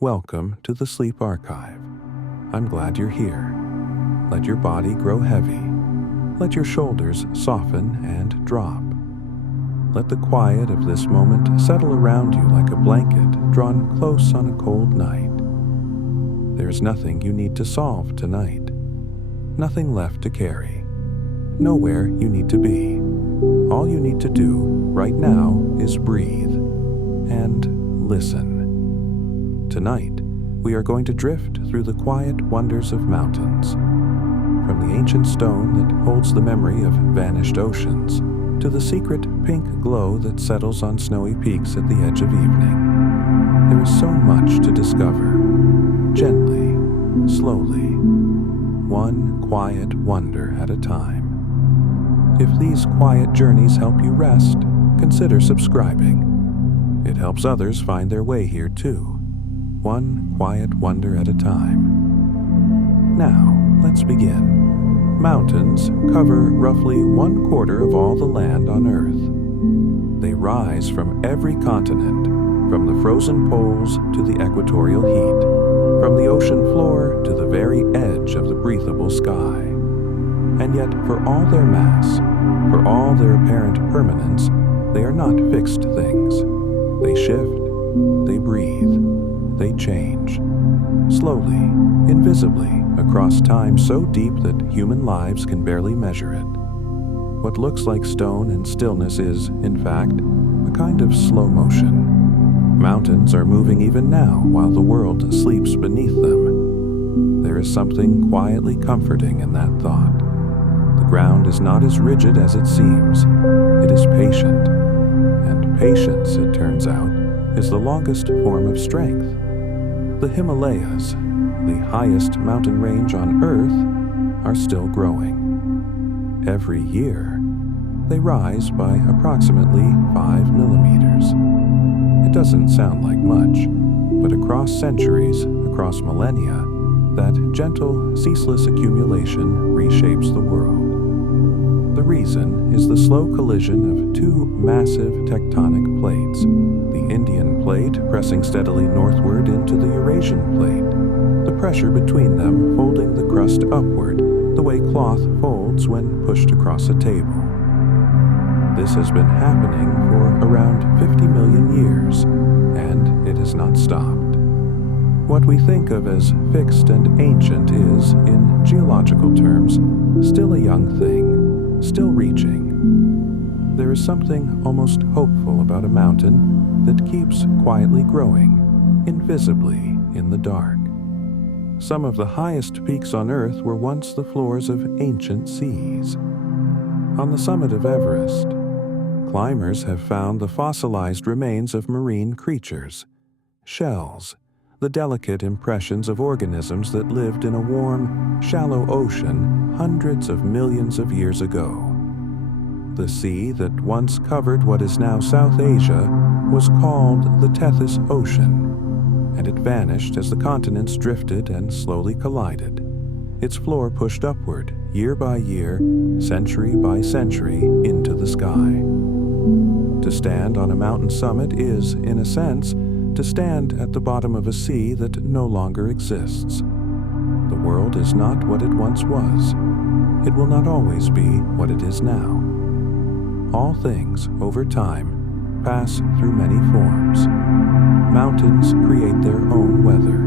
Welcome to the Sleep Archive. I'm glad you're here. Let your body grow heavy. Let your shoulders soften and drop. Let the quiet of this moment settle around you like a blanket drawn close on a cold night. There's nothing you need to solve tonight. Nothing left to carry. Nowhere you need to be. All you need to do right now is breathe and listen. Tonight, we are going to drift through the quiet wonders of mountains. From the ancient stone that holds the memory of vanished oceans, to the secret pink glow that settles on snowy peaks at the edge of evening. There is so much to discover. Gently, slowly, one quiet wonder at a time. If these quiet journeys help you rest, consider subscribing. It helps others find their way here too. One quiet wonder at a time. Now, let's begin. Mountains cover roughly 1/4 of all the land on Earth. They rise from every continent, from the frozen poles to the equatorial heat, from the ocean floor to the very edge of the breathable sky. And yet, for all their mass, for all their apparent permanence, they are not fixed things. They shift, they breathe, they change. Slowly, invisibly, across time so deep that human lives can barely measure it. What looks like stone and stillness is, in fact, a kind of slow motion. Mountains are moving even now while the world sleeps beneath them. There is something quietly comforting in that thought. The ground is not as rigid as it seems. It is patient. And patience, it turns out, is the longest form of strength. The Himalayas, the highest mountain range on Earth, are still growing. Every year, they rise by approximately 5 millimeters. It doesn't sound like much, but across centuries, across millennia, that gentle, ceaseless accumulation reshapes the world. The reason is the slow collision of two massive tectonic plates, the Indian plate pressing steadily northward into the Eurasian plate, the pressure between them folding the crust upward the way cloth folds when pushed across a table. This has been happening for around 50 million years, and it has not stopped. What we think of as fixed and ancient is, in geological terms, still a young thing, still reaching. There is something almost hopeful about a mountain that keeps quietly growing, invisibly in the dark. Some of the highest peaks on Earth were once the floors of ancient seas. On the summit of Everest, climbers have found the fossilized remains of marine creatures, shells, the delicate impressions of organisms that lived in a warm, shallow ocean hundreds of millions of years ago. The sea that once covered what is now South Asia was called the Tethys Ocean, and it vanished as the continents drifted and slowly collided, its floor pushed upward, year by year, century by century, into the sky. To stand on a mountain summit is, in a sense, to stand at the bottom of a sea that no longer exists. The world is not what it once was. It will not always be what it is now. All things, over time, pass through many forms. Mountains create their own weather.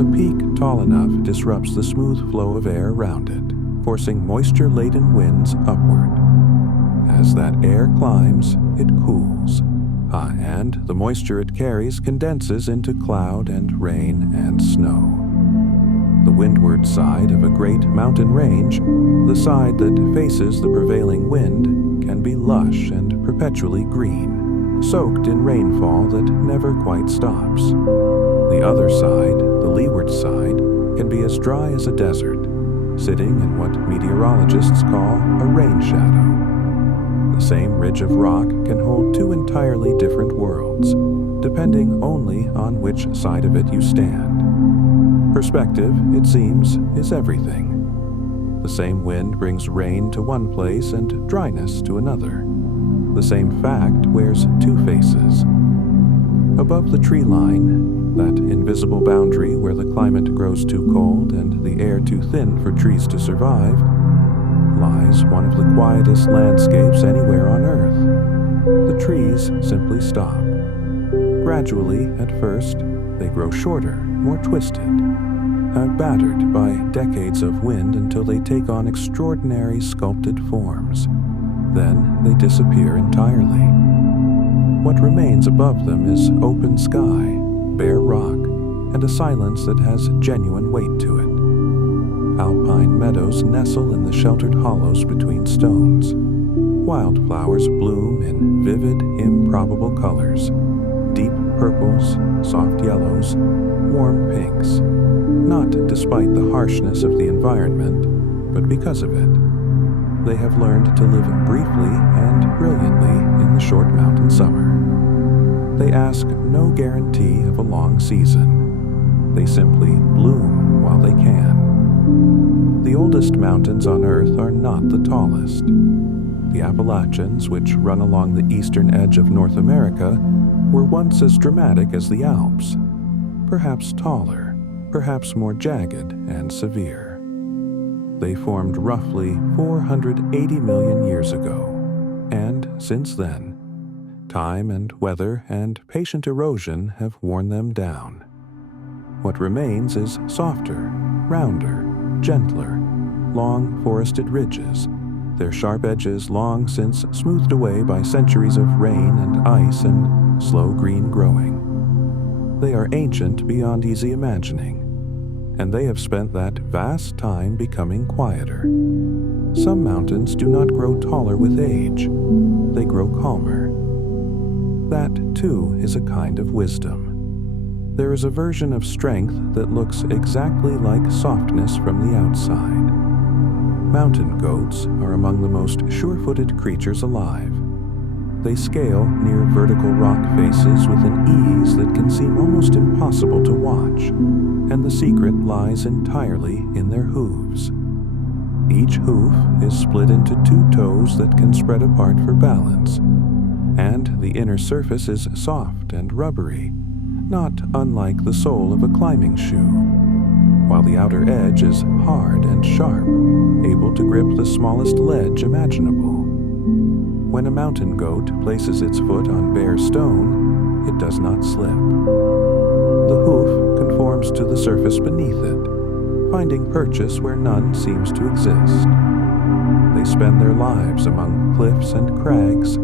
A peak tall enough disrupts the smooth flow of air around it, forcing moisture-laden winds upward. As that air climbs, it cools. And the moisture it carries condenses into cloud and rain and snow. The windward side of a great mountain range, the side that faces the prevailing wind, can be lush and perpetually green, soaked in rainfall that never quite stops. The other side, the leeward side, can be as dry as a desert, sitting in what meteorologists call a rain shadow. The same ridge of rock can hold two entirely different worlds, depending only on which side of it you stand. Perspective, it seems, is everything. The same wind brings rain to one place and dryness to another. The same fact wears two faces. Above the tree line, that invisible boundary where the climate grows too cold and the air too thin for trees to survive, lies one of the quietest landscapes anywhere on Earth. The trees simply stop. Gradually, at first, they grow shorter, more twisted, battered by decades of wind until they take on extraordinary sculpted forms. Then they disappear entirely. What remains above them is open sky, bare rock, and a silence that has genuine weight to it. Alpine meadows nestle in the sheltered hollows between stones. Wildflowers bloom in vivid, improbable colors. Deep purples, soft yellows, warm pinks. Not despite the harshness of the environment, but because of it. They have learned to live briefly and brilliantly in the short mountain summer. They ask no guarantee of a long season. They simply bloom while they can. The oldest mountains on Earth are not the tallest. The Appalachians, which run along the eastern edge of North America, were once as dramatic as the Alps, perhaps taller, perhaps more jagged and severe. They formed roughly 480 million years ago, and since then, time and weather and patient erosion have worn them down. What remains is softer, rounder, gentler, long forested ridges, their sharp edges long since smoothed away by centuries of rain and ice and slow green growing. They are ancient beyond easy imagining, and they have spent that vast time becoming quieter. Some mountains do not grow taller with age, they grow calmer. That, too, is a kind of wisdom. There is a version of strength that looks exactly like softness from the outside. Mountain goats are among the most sure-footed creatures alive. They scale near vertical rock faces with an ease that can seem almost impossible to watch, and the secret lies entirely in their hooves. Each hoof is split into two toes that can spread apart for balance, and the inner surface is soft and rubbery, not unlike the sole of a climbing shoe, while the outer edge is hard and sharp, able to grip the smallest ledge imaginable. When a mountain goat places its foot on bare stone, it does not slip. The hoof conforms to the surface beneath it, finding purchase where none seems to exist. They spend their lives among cliffs and crags,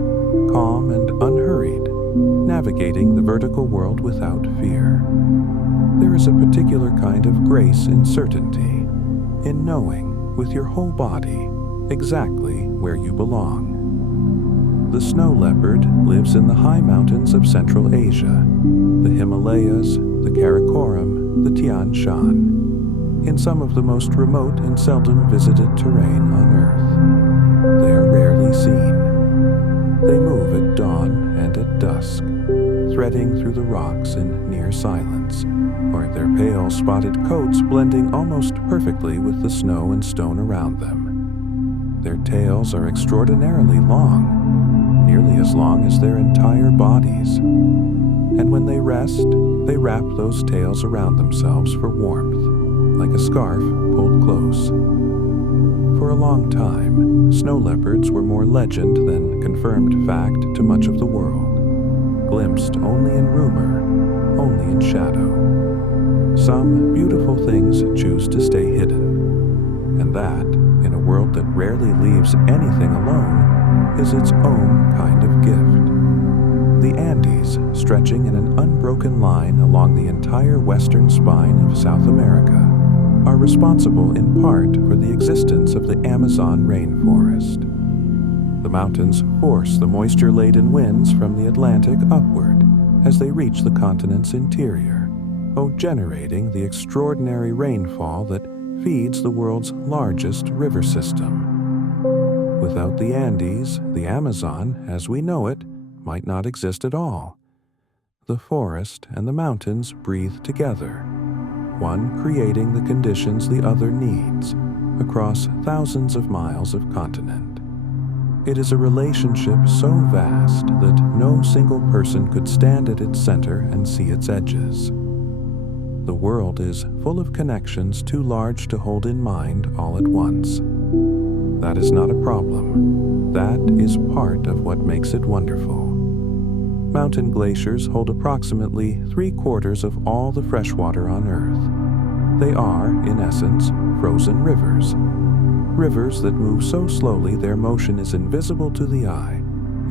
calm and unhurried, navigating the vertical world without fear. There is a particular kind of grace in certainty, in knowing with your whole body exactly where you belong. The snow leopard lives in the high mountains of Central Asia, the Himalayas, the Karakoram, the Tian Shan, in some of the most remote and seldom visited terrain on Earth. They are rarely seen. They move at dawn and at dusk, threading through the rocks in near silence, or their pale spotted coats blending almost perfectly with the snow and stone around them. Their tails are extraordinarily long, nearly as long as their entire bodies. And when they rest, they wrap those tails around themselves for warmth, like a scarf pulled close. For a long time, snow leopards were more legend than confirmed fact to much of the world, glimpsed only in rumor, only in shadow. Some beautiful things choose to stay hidden, and that, in a world that rarely leaves anything alone, is its own kind of gift. The Andes, stretching in an unbroken line along the entire western spine of South America, are responsible in part for the existence of the Amazon rainforest. The mountains force the moisture-laden winds from the Atlantic upward as they reach the continent's interior, generating the extraordinary rainfall that feeds the world's largest river system. Without the Andes, the Amazon, as we know it, might not exist at all. The forest and the mountains breathe together, one creating the conditions the other needs, across thousands of miles of continent. It is a relationship so vast that no single person could stand at its center and see its edges. The world is full of connections too large to hold in mind all at once. That is not a problem. That is part of what makes it wonderful. Mountain glaciers hold approximately 3/4 of all the fresh water on Earth. They are, in essence, frozen rivers. Rivers that move so slowly their motion is invisible to the eye,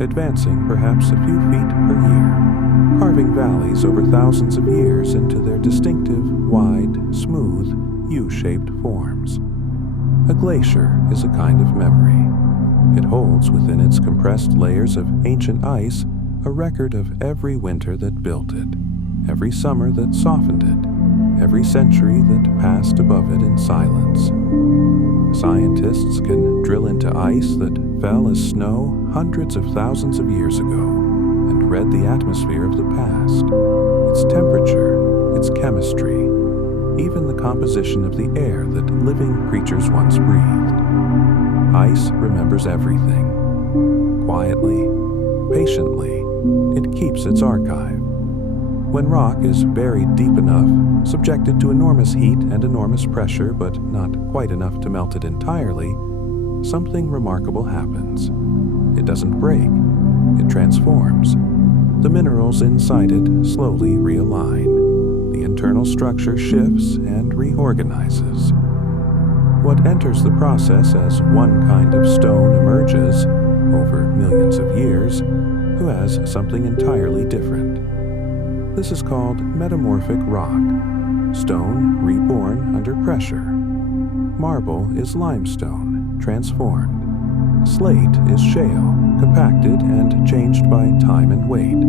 advancing perhaps a few feet per year, carving valleys over thousands of years into their distinctive, wide, smooth, U-shaped forms. A glacier is a kind of memory. It holds within its compressed layers of ancient ice a record of every winter that built it, every summer that softened it, every century that passed above it in silence. Scientists can drill into ice that fell as snow hundreds of thousands of years ago and read the atmosphere of the past, its temperature, its chemistry, even the composition of the air that living creatures once breathed. Ice remembers everything. Quietly, patiently, it keeps its archive. When rock is buried deep enough, subjected to enormous heat and enormous pressure, but not quite enough to melt it entirely, something remarkable happens. It doesn't break, it transforms. The minerals inside it slowly realign. The internal structure shifts and reorganizes. What enters the process as one kind of stone emerges, over millions of years, who has something entirely different. This is called metamorphic rock, stone reborn under pressure. Marble is limestone, transformed. Slate is shale, compacted and changed by time and weight.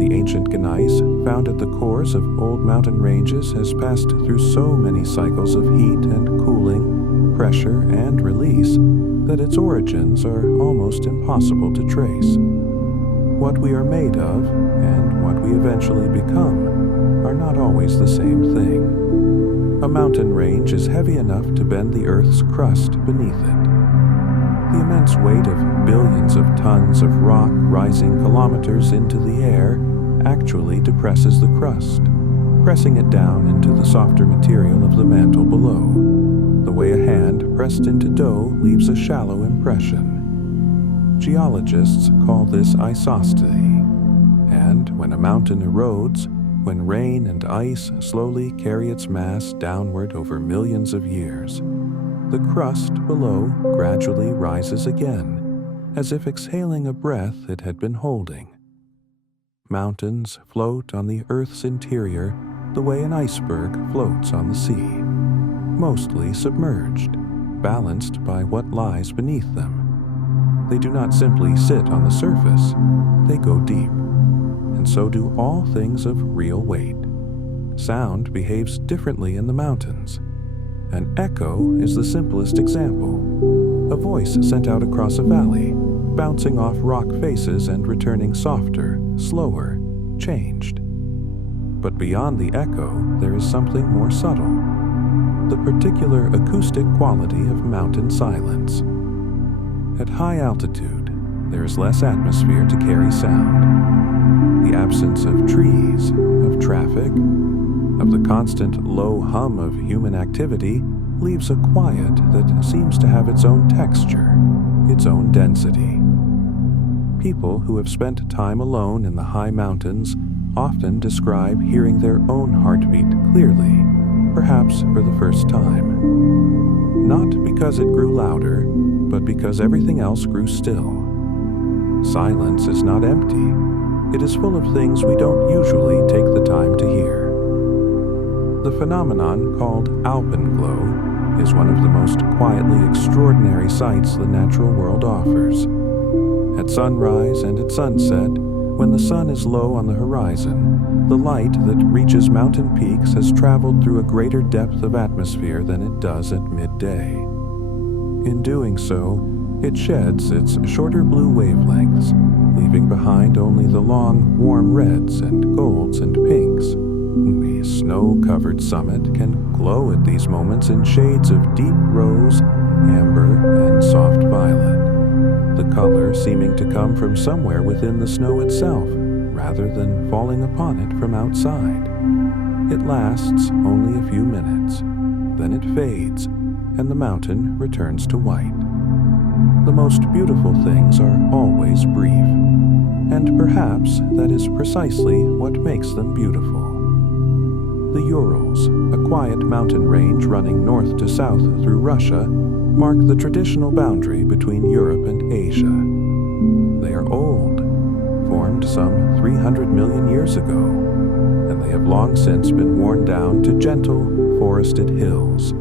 The ancient gneiss found at the cores of old mountain ranges has passed through so many cycles of heat and cooling, pressure and release that its origins are almost impossible to trace. What we are made of, and what we eventually become, are not always the same thing. A mountain range is heavy enough to bend the Earth's crust beneath it. The immense weight of billions of tons of rock rising kilometers into the air actually depresses the crust, pressing it down into the softer material of the mantle below, the way a hand pressed into dough leaves a shallow impression. Geologists call this isostasy, and when a mountain erodes, when rain and ice slowly carry its mass downward over millions of years, the crust below gradually rises again, as if exhaling a breath it had been holding. Mountains float on the Earth's interior the way an iceberg floats on the sea, mostly submerged, balanced by what lies beneath them. They do not simply sit on the surface, they go deep. And so do all things of real weight. Sound behaves differently in the mountains. An echo is the simplest example. A voice sent out across a valley, bouncing off rock faces and returning softer, slower, changed. But beyond the echo, there is something more subtle. The particular acoustic quality of mountain silence. At high altitude, there is less atmosphere to carry sound. The absence of trees, of traffic, of the constant low hum of human activity leaves a quiet that seems to have its own texture, its own density. People who have spent time alone in the high mountains often describe hearing their own heartbeat clearly, perhaps for the first time. Not because it grew louder, but because everything else grew still. Silence is not empty. It is full of things we don't usually take the time to hear. The phenomenon called alpenglow is one of the most quietly extraordinary sights the natural world offers. At sunrise and at sunset, when the sun is low on the horizon, the light that reaches mountain peaks has traveled through a greater depth of atmosphere than it does at midday. In doing so, it sheds its shorter blue wavelengths, leaving behind only the long, warm reds and golds and pinks. The snow-covered summit can glow at these moments in shades of deep rose, amber, and soft violet, the color seeming to come from somewhere within the snow itself, rather than falling upon it from outside. It lasts only a few minutes, then it fades, and the mountain returns to white. The most beautiful things are always brief, and perhaps that is precisely what makes them beautiful. The Urals, a quiet mountain range running north to south through Russia, mark the traditional boundary between Europe and Asia. They are old, formed some 300 million years ago, and they have long since been worn down to gentle, forested hills,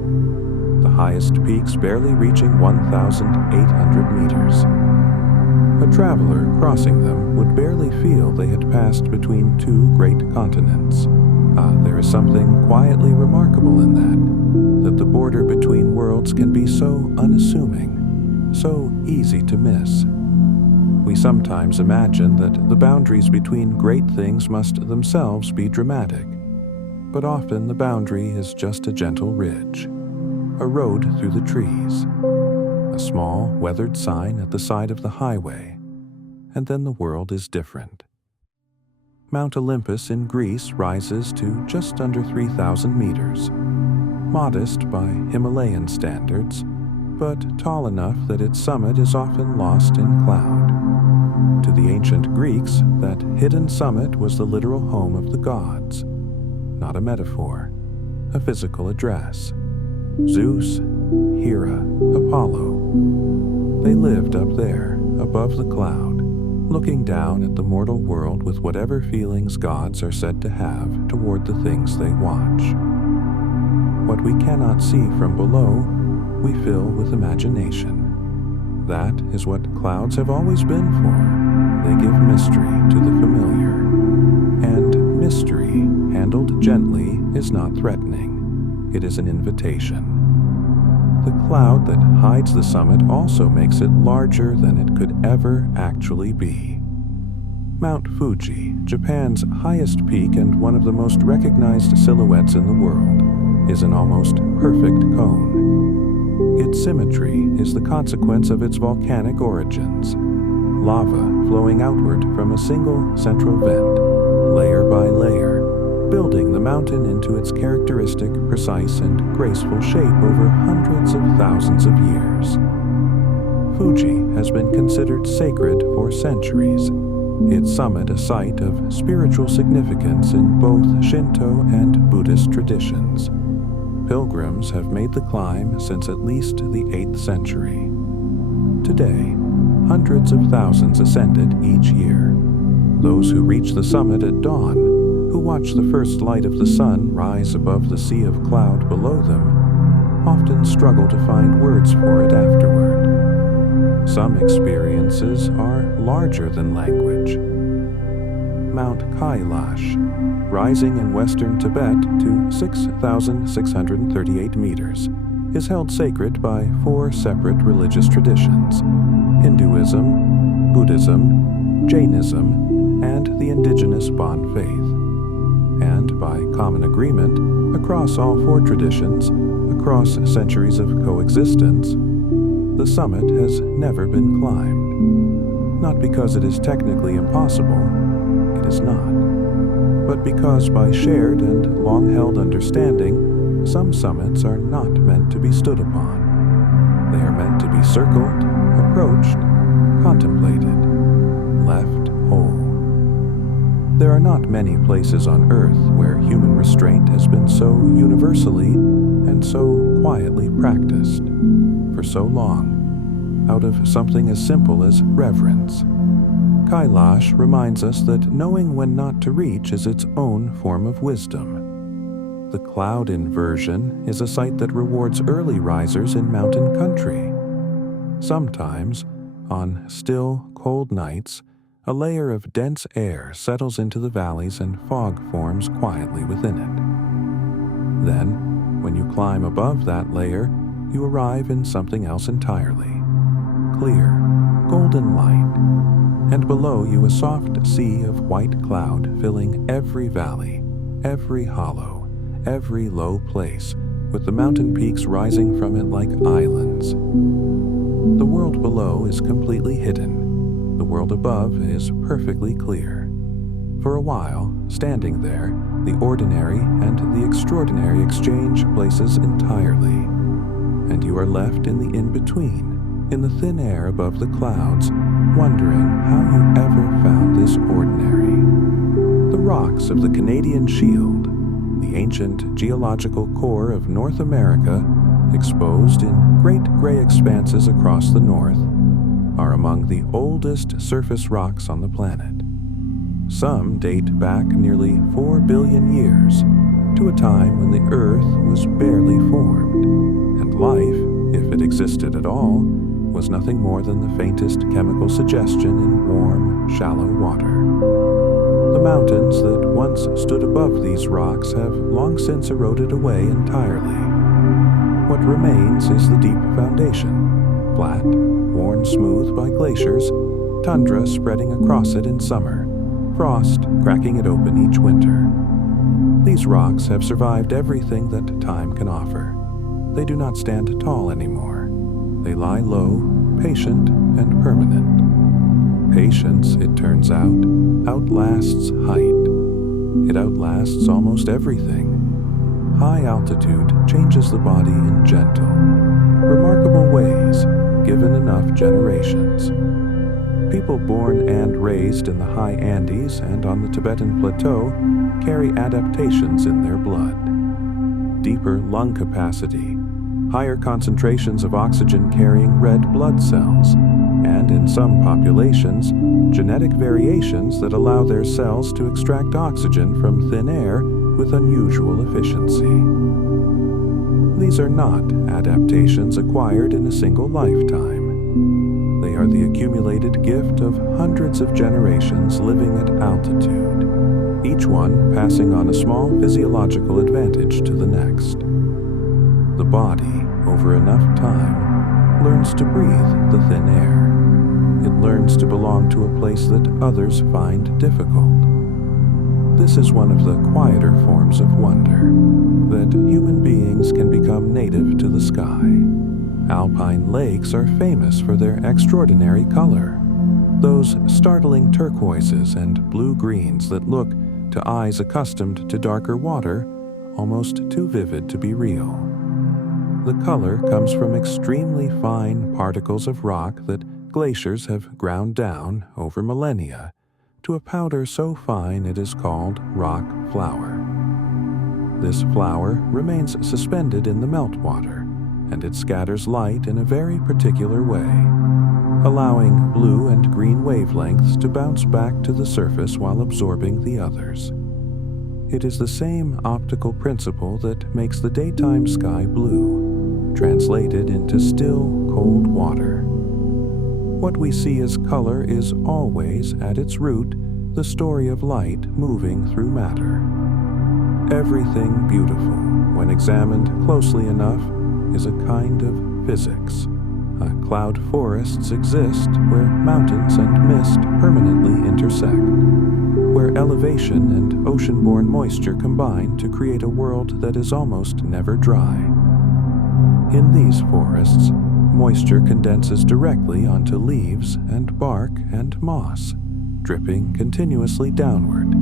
the highest peaks barely reaching 1,800 meters. A traveler crossing them would barely feel they had passed between two great continents. There is something quietly remarkable in that the border between worlds can be so unassuming, so easy to miss. We sometimes imagine that the boundaries between great things must themselves be dramatic, but often the boundary is just a gentle ridge, a road through the trees, a small, weathered sign at the side of the highway, and then the world is different. Mount Olympus in Greece rises to just under 3,000 meters, modest by Himalayan standards, but tall enough that its summit is often lost in cloud. To the ancient Greeks, that hidden summit was the literal home of the gods, not a metaphor, a physical address. Zeus, Hera, Apollo. They lived up there, above the cloud, looking down at the mortal world with whatever feelings gods are said to have toward the things they watch. What we cannot see from below, we fill with imagination. That is what clouds have always been for. They give mystery to the familiar. And mystery, handled gently, is not threatening. It is an invitation. The cloud that hides the summit also makes it larger than it could ever actually be. Mount Fuji, Japan's highest peak and one of the most recognized silhouettes in the world, is an almost perfect cone. Its symmetry is the consequence of its volcanic origins. Lava flowing outward from a single central vent, layer by layer, building the mountain into its characteristic, precise, and graceful shape over hundreds of thousands of years. Fuji has been considered sacred for centuries, its summit a site of spiritual significance in both Shinto and Buddhist traditions. Pilgrims have made the climb since at least the 8th century. Today, hundreds of thousands ascend it each year. Those who reach the summit at dawn, who watch the first light of the sun rise above the sea of cloud below them, often struggle to find words for it afterward. Some experiences are larger than language. Mount Kailash, rising in western Tibet to 6,638 meters, is held sacred by 4 separate religious traditions: Hinduism, Buddhism, Jainism, and the indigenous Bon faith. And by common agreement, across all 4 traditions, across centuries of coexistence, the summit has never been climbed. Not because it is technically impossible, it is not, but because by shared and long-held understanding, some summits are not meant to be stood upon. They are meant to be circled, approached, contemplated, left whole. There are not many places on Earth where human restraint has been so universally and so quietly practiced for so long, out of something as simple as reverence. Kailash reminds us that knowing when not to reach is its own form of wisdom. The cloud inversion is a site that rewards early risers in mountain country. Sometimes, on still, cold nights, a layer of dense air settles into the valleys and fog forms quietly within it. Then, when you climb above that layer, you arrive in something else entirely. Clear, golden light, and below you a soft sea of white cloud filling every valley, every hollow, every low place, with the mountain peaks rising from it like islands. The world below is completely hidden. The world above is perfectly clear. For a while, standing there, the ordinary and the extraordinary exchange places entirely, and you are left in the in-between, in the thin air above the clouds, wondering how you ever found this ordinary. The rocks of the Canadian Shield, the ancient geological core of North America, exposed in great gray expanses across the north, are among the oldest surface rocks on the planet. Some date back nearly 4 billion years, to a time when the Earth was barely formed, and life, if it existed at all, was nothing more than the faintest chemical suggestion in warm, shallow water. The mountains that once stood above these rocks have long since eroded away entirely. What remains is the deep foundation, flat, worn smooth by glaciers, tundra spreading across it in summer, frost cracking it open each winter. These rocks have survived everything that time can offer. They do not stand tall anymore. They lie low, patient, and permanent. Patience, it turns out, outlasts height. It outlasts almost everything. High altitude changes the body in gentle, remarkable ways, given enough generations. People born and raised in the high Andes and on the Tibetan Plateau carry adaptations in their blood. Deeper lung capacity, higher concentrations of oxygen-carrying red blood cells, and in some populations, genetic variations that allow their cells to extract oxygen from thin air with unusual efficiency. These are not adaptations acquired in a single lifetime. They are the accumulated gift of hundreds of generations living at altitude, each one passing on a small physiological advantage to the next. The body, over enough time, learns to breathe the thin air. It learns to belong to a place that others find difficult. This is one of the quieter forms of wonder, that human beings can become native to the sky. Alpine lakes are famous for their extraordinary color. Those startling turquoises and blue-greens that look, to eyes accustomed to darker water, almost too vivid to be real. The color comes from extremely fine particles of rock that glaciers have ground down over millennia to a powder so fine it is called rock flour. This flour remains suspended in the meltwater, and it scatters light in a very particular way, allowing blue and green wavelengths to bounce back to the surface while absorbing the others. It is the same optical principle that makes the daytime sky blue, translated into still, cold water. What we see as color is always, at its root, the story of light moving through matter. Everything beautiful, when examined closely enough, is a kind of physics. Cloud forests exist where mountains and mist permanently intersect, where elevation and ocean-borne moisture combine to create a world that is almost never dry. In these forests, moisture condenses directly onto leaves and bark and moss, dripping continuously downward,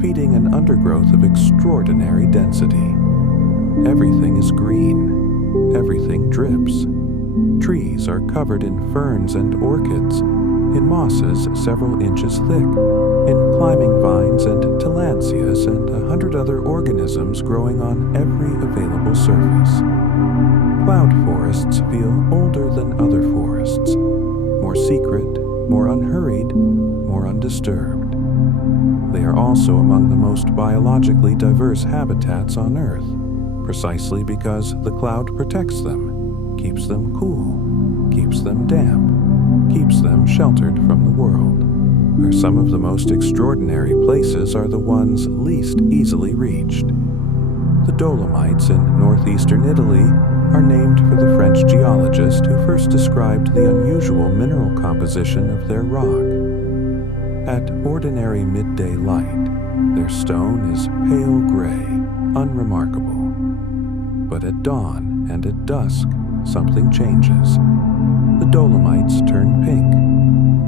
feeding an undergrowth of extraordinary density. Everything is green. Everything drips. Trees are covered in ferns and orchids, in mosses several inches thick, in climbing vines and tillandsias and 100 other organisms growing on every available surface. Cloud forests feel older than other forests, more secret, more unhurried, more undisturbed. They are also among the most biologically diverse habitats on Earth, precisely because the cloud protects them, keeps them cool, keeps them damp, keeps them sheltered from the world. Where some of the most extraordinary places are the ones least easily reached. The Dolomites in northeastern Italy are named for the French geologist who first described the unusual mineral composition of their rock. At ordinary midday light, their stone is pale gray, unremarkable. But at dawn and at dusk, something changes. The dolomites turn pink.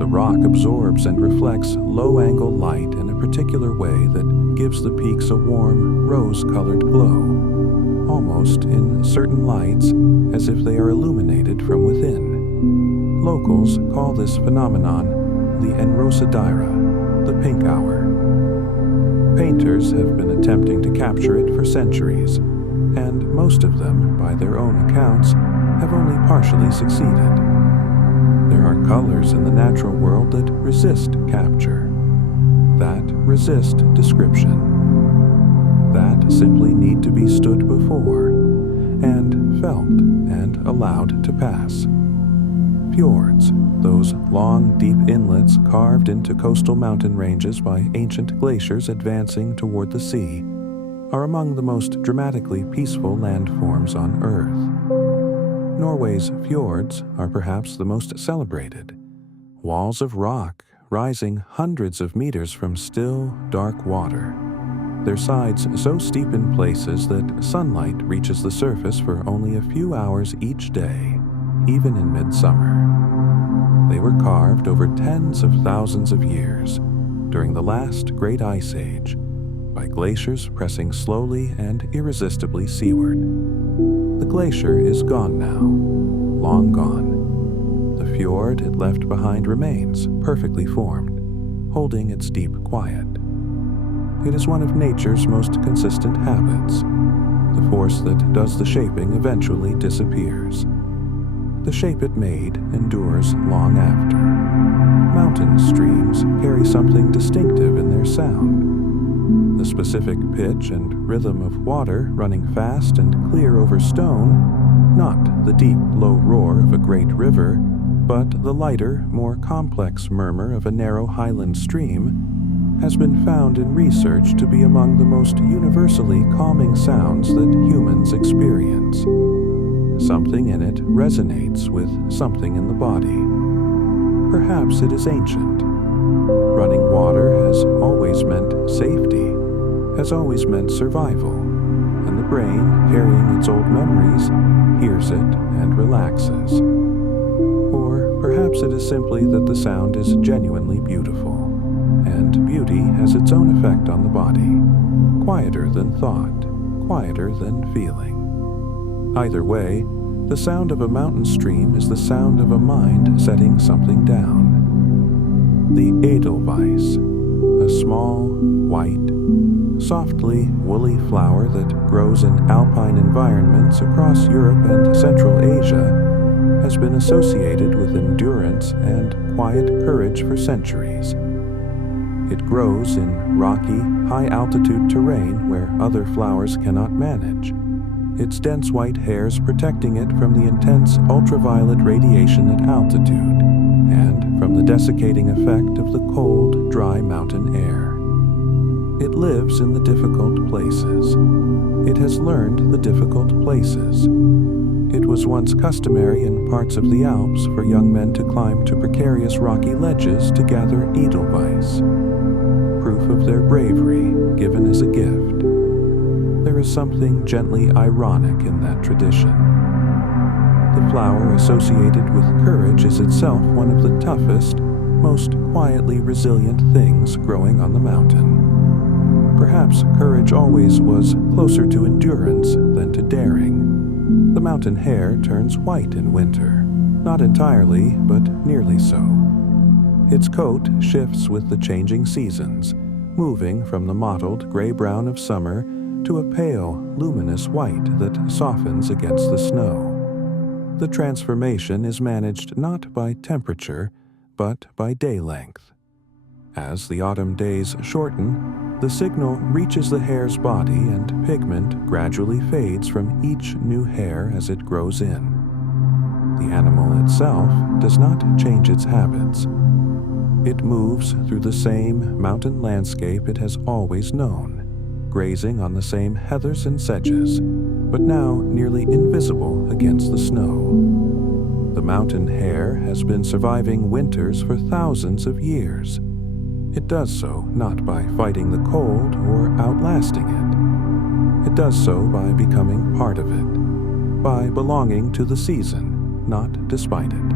The rock absorbs and reflects low-angle light in a particular way that gives the peaks a warm, rose-colored glow, almost in certain lights as if they are illuminated from within. Locals call this phenomenon the enrosadira, the pink hour. Painters have been attempting to capture it for centuries, and most of them, by their own accounts, have only partially succeeded. There are colors in the natural world that resist capture, that resist description, that simply need to be stood before, and felt and allowed to pass. Fjords, those long, deep inlets carved into coastal mountain ranges by ancient glaciers advancing toward the sea, are among the most dramatically peaceful landforms on Earth. Norway's fjords are perhaps the most celebrated. Walls of rock rising hundreds of meters from still, dark water. Their sides so steep in places that sunlight reaches the surface for only a few hours each day, even in midsummer. They were carved over tens of thousands of years during the last great ice age by glaciers pressing slowly and irresistibly seaward. The glacier is gone now, long gone. The fjord it left behind remains, perfectly formed, holding its deep quiet. It is one of nature's most consistent habits. The force that does the shaping eventually disappears. The shape it made endures long after. Mountain streams carry something distinctive in their sound. The specific pitch and rhythm of water running fast and clear over stone, not the deep, low roar of a great river, but the lighter, more complex murmur of a narrow highland stream, has been found in research to be among the most universally calming sounds that humans experience. Something in it resonates with something in the body. Perhaps it is ancient. Running water has always meant safety, has always meant survival, and the brain, carrying its old memories, hears it and relaxes. Or perhaps it is simply that the sound is genuinely beautiful, and beauty has its own effect on the body, quieter than thought, quieter than feeling. Either way, the sound of a mountain stream is the sound of a mind setting something down. The edelweiss, a small, white, softly woolly flower that grows in alpine environments across Europe and Central Asia, has been associated with endurance and quiet courage for centuries. It grows in rocky, high-altitude terrain where other flowers cannot manage, its dense white hairs protecting it from the intense ultraviolet radiation at altitude and from the desiccating effect of the cold, dry mountain air. It lives in the difficult places. It has learned the difficult places. It was once customary in parts of the Alps for young men to climb to precarious rocky ledges to gather edelweiss, proof of their bravery given as a gift. There is something gently ironic in that tradition. The flower associated with courage is itself one of the toughest, most quietly resilient things growing on the mountain. Perhaps courage always was closer to endurance than to daring. The mountain hare turns white in winter, not entirely, but nearly so. Its coat shifts with the changing seasons, moving from the mottled gray-brown of summer to a pale, luminous white that softens against the snow. The transformation is managed not by temperature, but by day length. As the autumn days shorten, the signal reaches the hare's body and pigment gradually fades from each new hair as it grows in. The animal itself does not change its habits. It moves through the same mountain landscape it has always known, grazing on the same heathers and sedges, but now nearly invisible against the snow. The mountain hare has been surviving winters for thousands of years. It does so not by fighting the cold or outlasting it. It does so by becoming part of it, by belonging to the season, not despite it.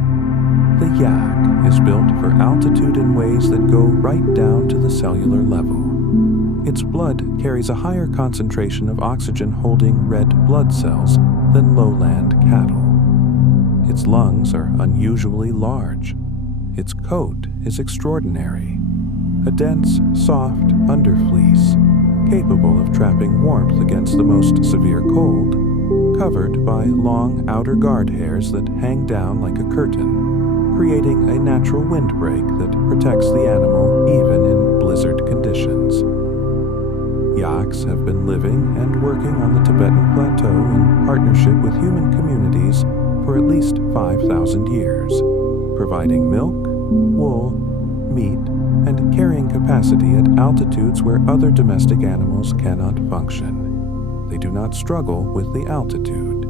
The yak is built for altitude in ways that go right down to the cellular level. Its blood carries a higher concentration of oxygen-holding red blood cells than lowland cattle. Its lungs are unusually large. Its coat is extraordinary. A dense, soft underfleece, capable of trapping warmth against the most severe cold, covered by long outer guard hairs that hang down like a curtain, creating a natural windbreak that protects the animal even in blizzard conditions. Yaks have been living and working on the Tibetan Plateau in partnership with human communities for at least 5,000 years, providing milk, wool, meat, and carrying capacity at altitudes where other domestic animals cannot function. They do not struggle with the altitude.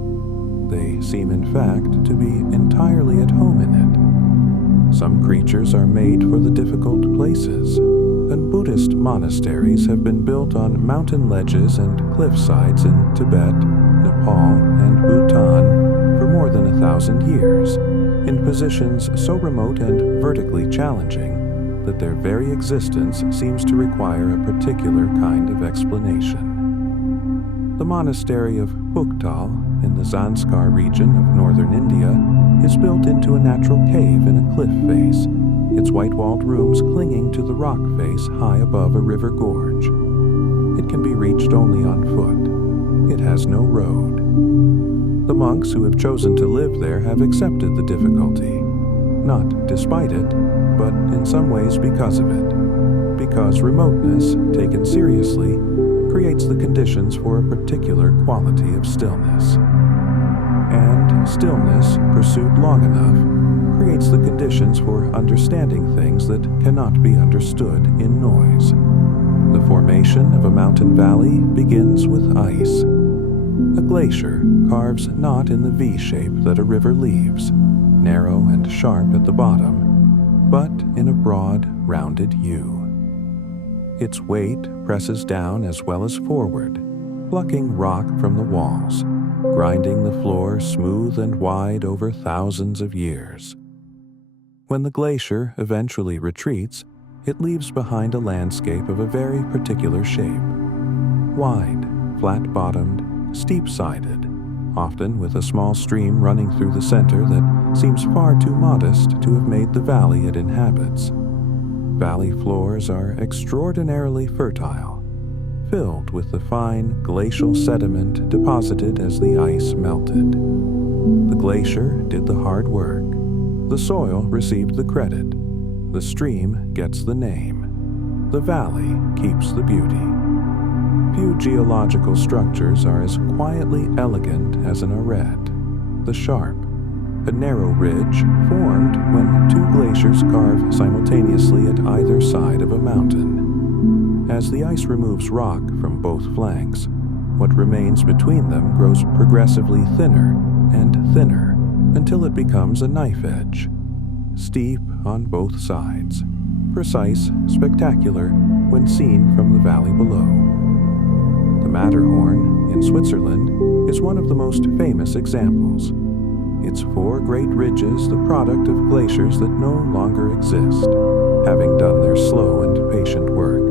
They seem, in fact, to be entirely at home in it. Some creatures are made for the difficult places, and Buddhist monasteries have been built on mountain ledges and cliff sides in Tibet, Nepal, and Bhutan for more than 1,000 years, in positions so remote and vertically challenging that their very existence seems to require a particular kind of explanation. The monastery of Bhuktal in the Zanskar region of northern India is built into a natural cave in a cliff face, its white-walled rooms clinging to the rock face high above a river gorge. It can be reached only on foot. It has no road. The monks who have chosen to live there have accepted the difficulty, not despite it, but in some ways because of it, because remoteness, taken seriously, creates the conditions for a particular quality of stillness. And stillness, pursued long enough, creates the conditions for understanding things that cannot be understood in noise. The formation of a mountain valley begins with ice. A glacier carves not in the V shape that a river leaves, narrow and sharp at the bottom, but in a broad, rounded U. Its weight presses down as well as forward, plucking rock from the walls, grinding the floor smooth and wide over thousands of years. When the glacier eventually retreats, it leaves behind a landscape of a very particular shape. Wide, flat-bottomed, steep-sided, often with a small stream running through the center that seems far too modest to have made the valley it inhabits. Valley floors are extraordinarily fertile, filled with the fine glacial sediment deposited as the ice melted. The glacier did the hard work. The soil received the credit. The stream gets the name. The valley keeps the beauty. Few geological structures are as quietly elegant as an arête. The Sharp, a narrow ridge formed when two glaciers carve simultaneously at either side of a mountain. As the ice removes rock from both flanks, what remains between them grows progressively thinner and thinner until it becomes a knife edge, steep on both sides, precise, spectacular when seen from the valley below. The Matterhorn in Switzerland is one of the most famous examples. Its four great ridges the product of glaciers that no longer exist, having done their slow and patient work.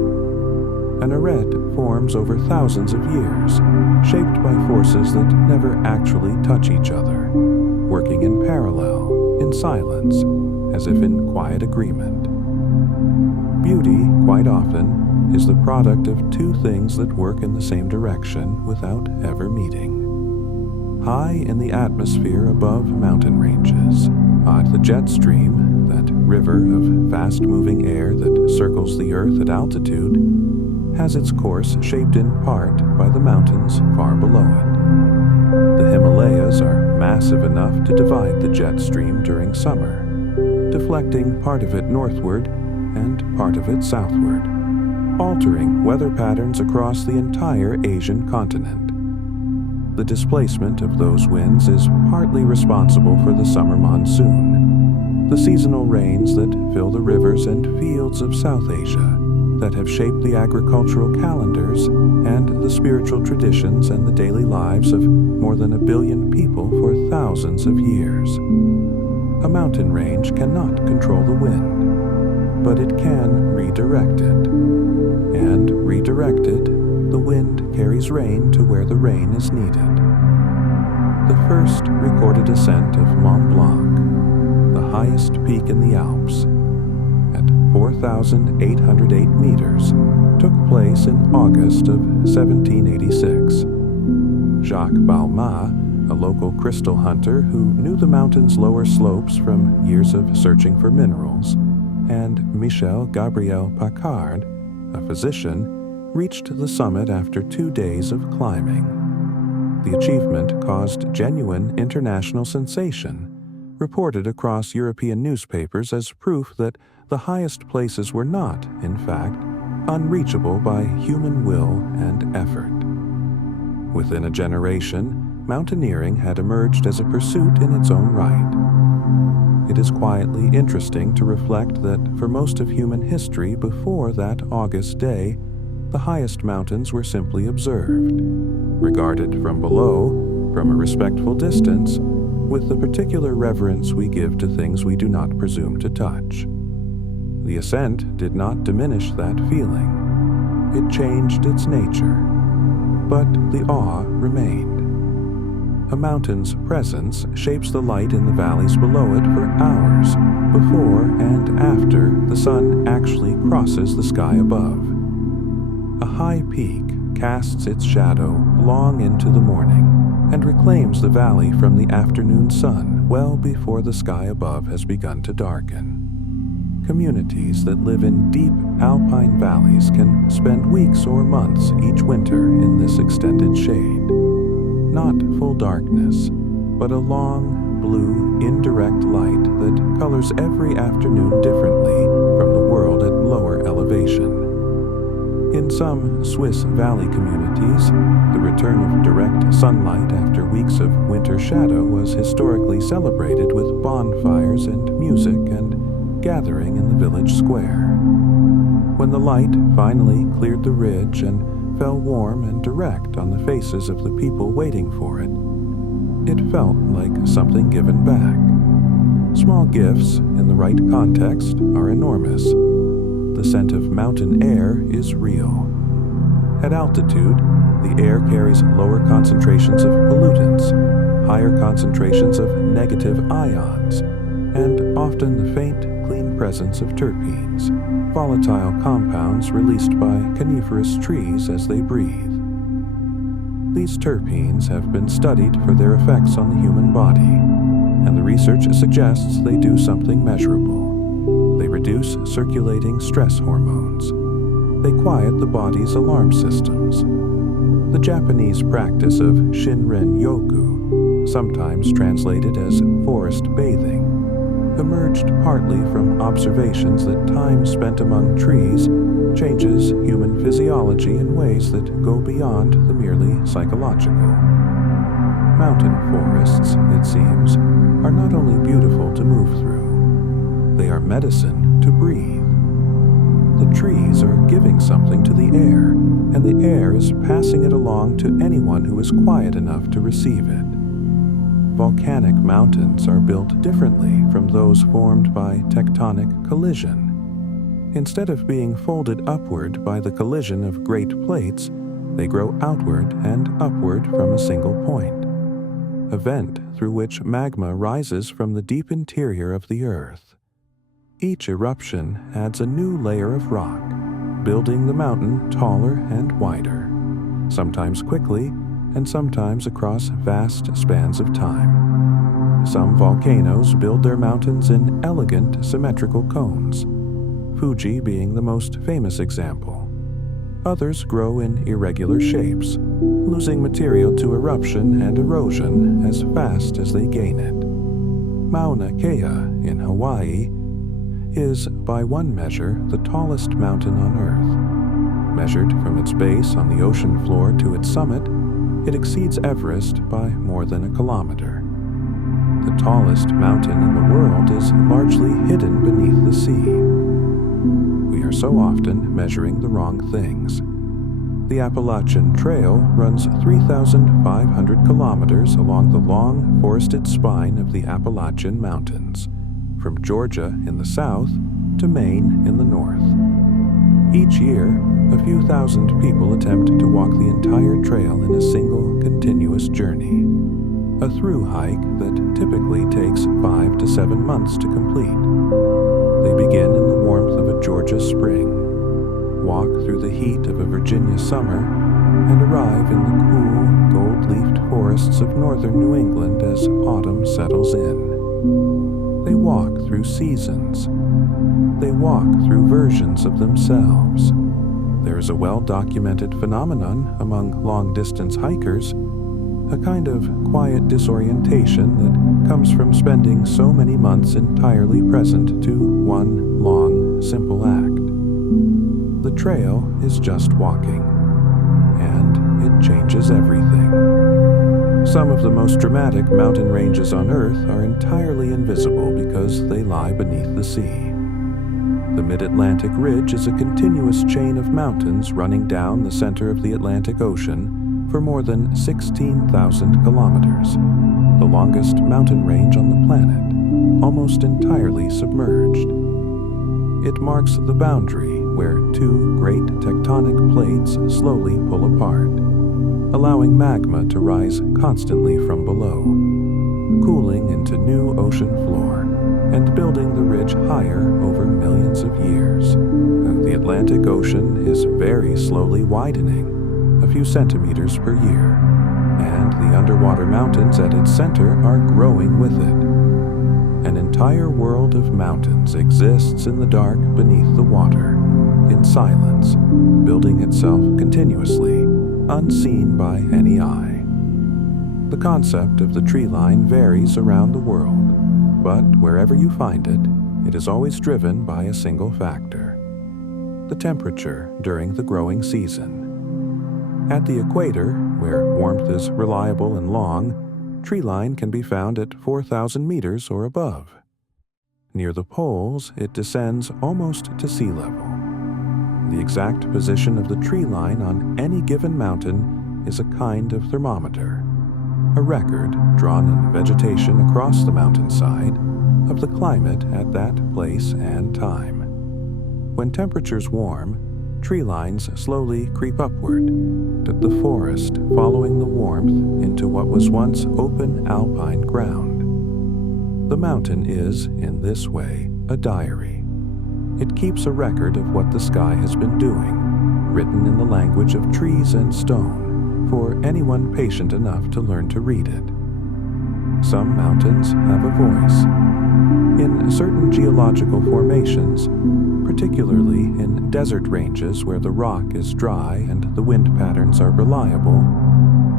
An arête forms over thousands of years, shaped by forces that never actually touch each other, working in parallel, in silence, as if in quiet agreement. Beauty, quite often, is the product of two things that work in the same direction without ever meeting. High in the atmosphere above mountain ranges, the jet stream, that river of fast-moving air that circles the earth at altitude, has its course shaped in part by the mountains far below it. The Himalayas are massive enough to divide the jet stream during summer, deflecting part of it northward and part of it southward, altering weather patterns across the entire Asian continent. The displacement of those winds is partly responsible for the summer monsoon, the seasonal rains that fill the rivers and fields of South Asia, that have shaped the agricultural calendars and the spiritual traditions and the daily lives of more than 1 billion people for thousands of years. A mountain range cannot control the wind, but it can redirect it. And redirected, the wind carries rain to where the rain is needed. The first recorded ascent of Mont Blanc, the highest peak in the Alps, at 4,808 meters, took place in August of 1786. Jacques Balmat, a local crystal hunter who knew the mountain's lower slopes from years of searching for minerals, and Michel Gabriel Paccard, a physician, reached the summit after 2 days of climbing. The achievement caused genuine international sensation, reported across European newspapers as proof that the highest places were not, in fact, unreachable by human will and effort. Within a generation, mountaineering had emerged as a pursuit in its own right. It is quietly interesting to reflect that for most of human history before that August day, the highest mountains were simply observed, regarded from below, from a respectful distance, with the particular reverence we give to things we do not presume to touch. The ascent did not diminish that feeling. It changed its nature, but the awe remained. A mountain's presence shapes the light in the valleys below it for hours, before and after the sun actually crosses the sky above. A high peak casts its shadow long into the morning and reclaims the valley from the afternoon sun well before the sky above has begun to darken. Communities that live in deep alpine valleys can spend weeks or months each winter in this extended shade. Not full darkness, but a long, blue, indirect light that colors every afternoon differently from the world at lower elevation. In some Swiss valley communities, the return of direct sunlight after weeks of winter shadow was historically celebrated with bonfires and music and gathering in the village square. When the light finally cleared the ridge and fell warm and direct on the faces of the people waiting for it, it felt like something given back. Small gifts, in the right context, are enormous. The scent of mountain air is real. At altitude, the air carries lower concentrations of pollutants, higher concentrations of negative ions, and often the faint, clean presence of terpenes, volatile compounds released by coniferous trees as they breathe. These terpenes have been studied for their effects on the human body, and the research suggests they do something measurable. They reduce circulating stress hormones. They quiet the body's alarm systems. The Japanese practice of Shinrin-yoku, sometimes translated as forest bathing, emerged partly from observations that time spent among trees changes human physiology in ways that go beyond the merely psychological. Mountain forests, it seems, are not only beautiful to move through, they are medicine to breathe. The trees are giving something to the air, and the air is passing it along to anyone who is quiet enough to receive it. Volcanic mountains are built differently from those formed by tectonic collision. Instead of being folded upward by the collision of great plates, they grow outward and upward from a single point, a vent through which magma rises from the deep interior of the earth. Each eruption adds a new layer of rock, building the mountain taller and wider, sometimes quickly and sometimes across vast spans of time. Some volcanoes build their mountains in elegant, symmetrical cones, Fuji being the most famous example. Others grow in irregular shapes, losing material to eruption and erosion as fast as they gain it. Mauna Kea in Hawaii is, by one measure, the tallest mountain on Earth. Measured from its base on the ocean floor to its summit, it exceeds Everest by more than a kilometer. The tallest mountain in the world is largely hidden beneath the sea. We are so often measuring the wrong things. The Appalachian Trail runs 3,500 kilometers along the long, forested spine of the Appalachian Mountains, from Georgia in the south to Maine in the north. Each year, a few thousand people attempt to walk the entire trail in a single, continuous journey, a through hike that typically takes 5 to 7 months to complete. They begin in the warmth of a Georgia spring, walk through the heat of a Virginia summer, and arrive in the cool, gold-leafed forests of northern New England as autumn settles in. They walk through seasons. They walk through versions of themselves. There is a well-documented phenomenon among long-distance hikers, a kind of quiet disorientation that comes from spending so many months entirely present to one long, simple act. The trail is just walking, and it changes everything. Some of the most dramatic mountain ranges on Earth are entirely invisible because they lie beneath the sea. The Mid-Atlantic Ridge is a continuous chain of mountains running down the center of the Atlantic Ocean for more than 16,000 kilometers, the longest mountain range on the planet, almost entirely submerged. It marks the boundary where two great tectonic plates slowly pull apart, allowing magma to rise constantly from below, cooling into new ocean floor and building the ridge higher over millions of years. The Atlantic Ocean is very slowly widening, a few centimeters per year, and the underwater mountains at its center are growing with it. An entire world of mountains exists in the dark beneath the water, in silence, building itself continuously, unseen by any eye. The concept of the tree line varies around the world, but wherever you find it, it is always driven by a single factor: the temperature during the growing season. At the equator, where warmth is reliable and long, tree line can be found at 4,000 meters or above. Near the poles, it descends almost to sea level. The exact position of the tree line on any given mountain is a kind of thermometer, a record drawn in vegetation across the mountainside of the climate at that place and time. When temperatures warm, tree lines slowly creep upward, the forest following the warmth into what was once open alpine ground. The mountain is, in this way, a diary. It keeps a record of what the sky has been doing, written in the language of trees and stone, for anyone patient enough to learn to read it. Some mountains have a voice. In certain geological formations, particularly in desert ranges where the rock is dry and the wind patterns are reliable,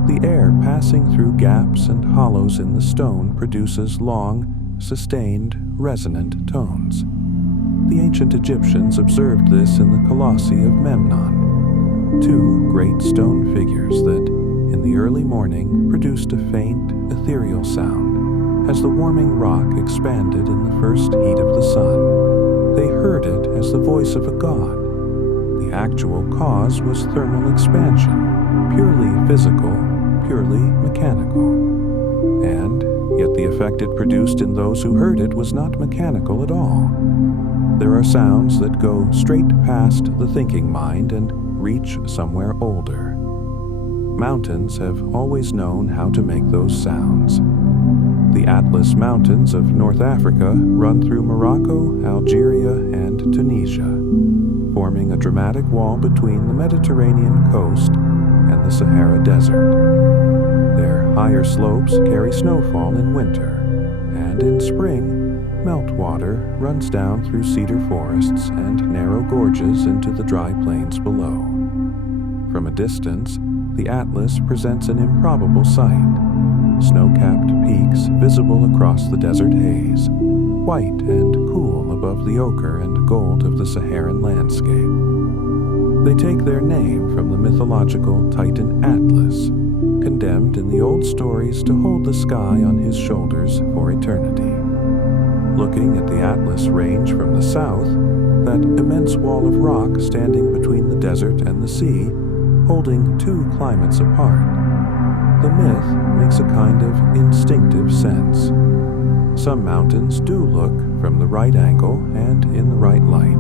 the air passing through gaps and hollows in the stone produces long, sustained, resonant tones. The ancient Egyptians observed this in the Colossi of Memnon, two great stone figures that, in the early morning, produced a faint, ethereal sound as the warming rock expanded in the first heat of the sun. They heard it as the voice of a god. The actual cause was thermal expansion, purely physical, purely mechanical. And yet the effect it produced in those who heard it was not mechanical at all. There are sounds that go straight past the thinking mind and reach somewhere older. Mountains have always known how to make those sounds. The Atlas Mountains of North Africa run through Morocco, Algeria, and Tunisia, forming a dramatic wall between the Mediterranean coast and the Sahara Desert. Their higher slopes carry snowfall in winter, and in spring, meltwater runs down through cedar forests and narrow gorges into the dry plains below. From a distance, the Atlas presents an improbable sight: snow-capped peaks visible across the desert haze, white and cool above the ochre and gold of the Saharan landscape. They take their name from the mythological Titan Atlas, condemned in the old stories to hold the sky on his shoulders for eternity. Looking at the Atlas Range from the south, that immense wall of rock standing between the desert and the sea, holding two climates apart. The myth makes a kind of instinctive sense. Some mountains do look from the right angle and in the right light,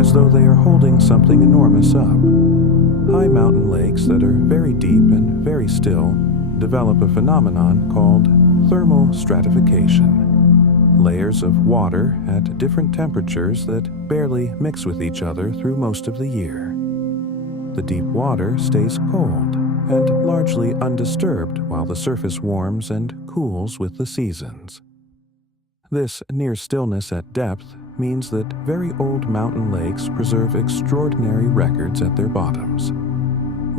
as though they are holding something enormous up. High mountain lakes that are very deep and very still develop a phenomenon called thermal stratification. Layers of water at different temperatures that barely mix with each other through most of the year. The deep water stays cold and largely undisturbed while the surface warms and cools with the seasons. This near stillness at depth means that very old mountain lakes preserve extraordinary records at their bottoms.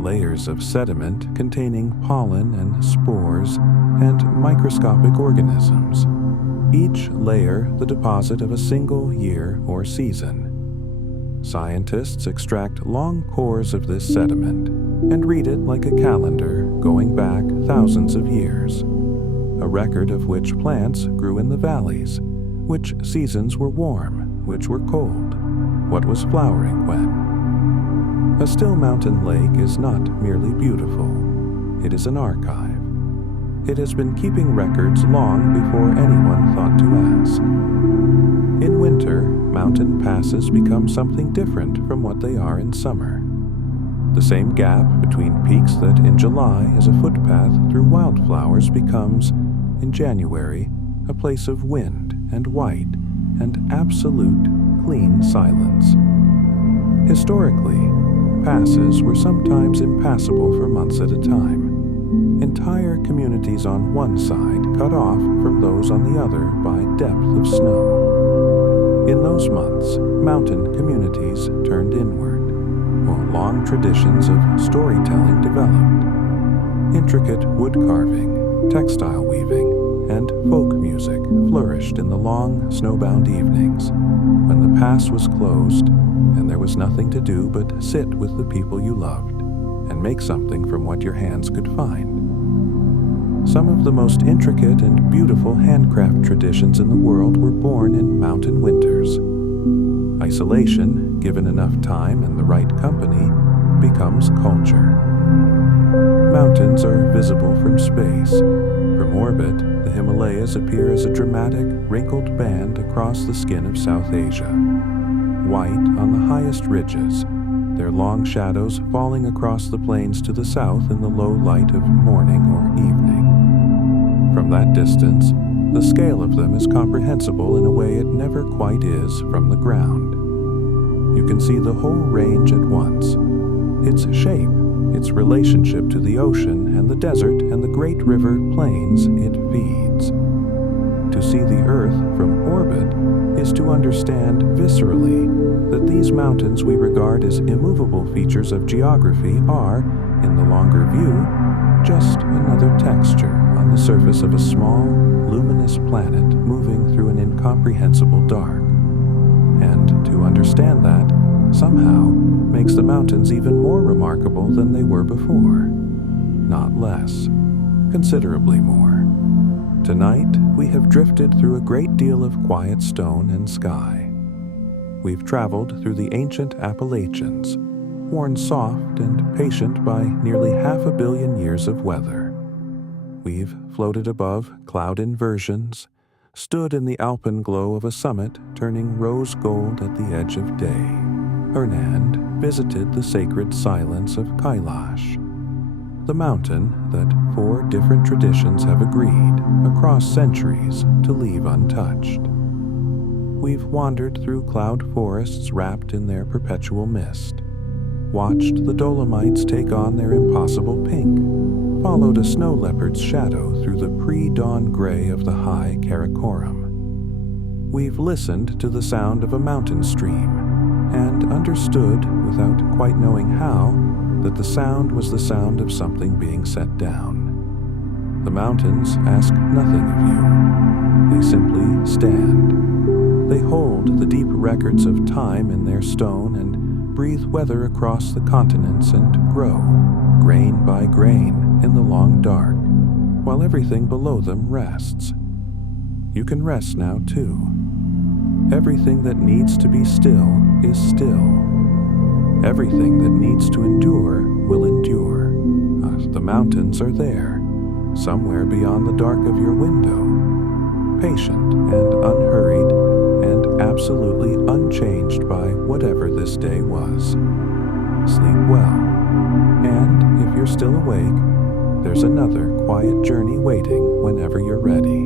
Layers of sediment containing pollen and spores and microscopic organisms, each layer the deposit of a single year or season. Scientists extract long cores of this sediment and read it like a calendar going back thousands of years, a record of which plants grew in the valleys, which seasons were warm, which were cold, what was flowering when. A still mountain lake is not merely beautiful, it is an archive. It has been keeping records long before anyone thought to ask. In winter, mountain passes become something different from what they are in summer. The same gap between peaks that in July is a footpath through wildflowers becomes, in January, a place of wind and white and absolute clean silence. Historically, passes were sometimes impassable for months at a time. Entire communities on one side cut off from those on the other by depth of snow. In those months, mountain communities turned inward, while long traditions of storytelling developed. Intricate wood carving, textile weaving, and folk music flourished in the long, snowbound evenings, when the pass was closed and there was nothing to do but sit with the people you loved and make something from what your hands could find. Some of the most intricate and beautiful handcraft traditions in the world were born in mountain winters. Isolation, given enough time and the right company, becomes culture. Mountains are visible from space. From orbit, the Himalayas appear as a dramatic, wrinkled band across the skin of South Asia. White on the highest ridges, their long shadows falling across the plains to the south in the low light of morning or evening. From that distance, the scale of them is comprehensible in a way it never quite is from the ground. You can see the whole range at once, its shape, its relationship to the ocean and the desert and the great river plains it feeds. To see the Earth from orbit is to understand viscerally that these mountains we regard as immovable features of geography are, in the longer view, just another texture on the surface of a small, luminous planet moving through an incomprehensible dark. And to understand that, somehow, makes the mountains even more remarkable than they were before. Not less. Considerably more. Tonight, we have drifted through a great deal of quiet stone and sky. We've traveled through the ancient Appalachians, worn soft and patient by nearly 500 million years of weather. We've floated above cloud inversions, stood in the alpenglow of a summit turning rose gold at the edge of day, and visited the sacred silence of Kailash, the mountain that 4 different traditions have agreed, across centuries, to leave untouched. We've wandered through cloud forests wrapped in their perpetual mist, watched the Dolomites take on their impossible pink, followed a snow leopard's shadow through the pre-dawn gray of the high Karakoram. We've listened to the sound of a mountain stream and understood, without quite knowing how, that the sound was the sound of something being set down. The mountains ask nothing of you. They simply stand. They hold the deep records of time in their stone and breathe weather across the continents and grow, grain by grain, in the long dark, while everything below them rests. You can rest now, too. Everything that needs to be still is still. Everything that needs to endure will endure. The mountains are there, somewhere beyond the dark of your window, patient and unhurried and absolutely unchanged by whatever this day was. Sleep well, and if you're still awake, there's another quiet journey waiting whenever you're ready.